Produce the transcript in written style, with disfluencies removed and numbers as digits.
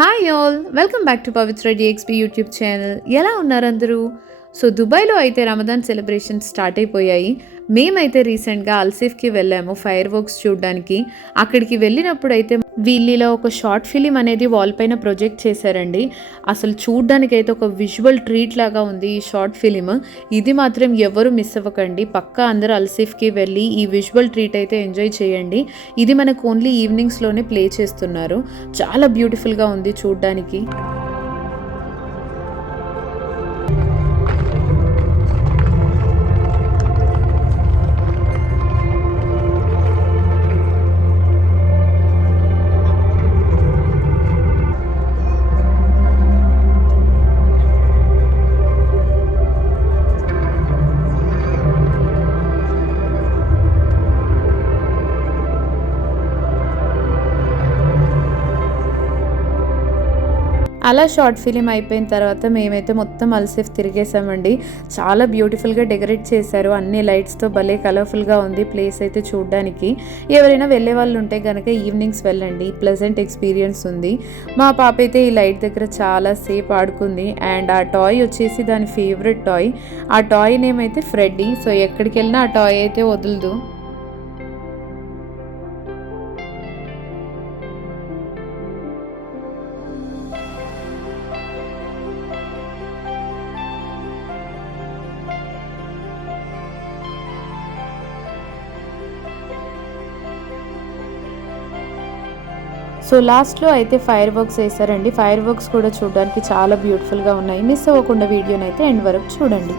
Hi all, welcome back to Pavitra DXP YouTube channel. ఎలా ఉన్నారు అందరూ? సో దుబాయ్లో అయితే రమదాన్ సెలబ్రేషన్స్ స్టార్ట్ అయిపోయాయి. మేమైతే రీసెంట్గా అల్సిఫ్కి వెళ్ళాము ఫైర్ వర్క్స్ చూడడానికి. అక్కడికి వెళ్ళినప్పుడు అయితే వీళ్ళలో ఒక షార్ట్ ఫిలిం అనేది వాల్ పైన ప్రొజెక్ట్ చేశారండి. అసలు చూడ్డానికి అయితే ఒక విజువల్ ట్రీట్ లాగా ఉంది ఈ షార్ట్ ఫిలిం. ఇది మాత్రం ఎవరు మిస్ అవ్వకండి, పక్కా అందరూ అల్సిఫ్కి వెళ్ళి ఈ విజువల్ ట్రీట్ అయితే ఎంజాయ్ చేయండి. ఇది మనకు ఓన్లీ ఈవినింగ్స్లోనే ప్లే చేస్తున్నారు. చాలా బ్యూటిఫుల్గా ఉంది చూడ్డానికి. అలా షార్ట్ ఫిలిం అయిపోయిన తర్వాత మేమైతే మొత్తం అల్సిఫ్ తిరిగేసామండి. చాలా బ్యూటిఫుల్గా డెకరేట్ చేశారు, అన్ని లైట్స్తో భలే కలర్ఫుల్గా ఉంది ప్లేస్ అయితే చూడడానికి. ఎవరైనా వెళ్ళే వాళ్ళు ఉంటే కనుక ఈవినింగ్స్ వెళ్ళండి, ప్లెజెంట్ ఎక్స్పీరియన్స్ ఉంది. మా పాప అయితే ఈ లైట్ దగ్గర చాలా సేపు ఆడుకుంది. అండ్ ఆ టాయ్ వచ్చేసి దాని ఫేవరెట్ టాయ్. ఆ టాయ్ నేమ్ అయితే ఫ్రెడ్డీ. సో ఎక్కడికి వెళ్ళినా ఆ టాయ్ అయితే వదలదు. సో లాస్ట్లో అయితే ఫైర్ వర్క్స్ వేసారండి. ఫైర్ వర్క్స్ కూడా చూడడానికి చాలా బ్యూటిఫుల్గా ఉన్నాయి. మిస్ అవ్వకుండా వీడియోనైతే ఎండ్ వరకు చూడండి.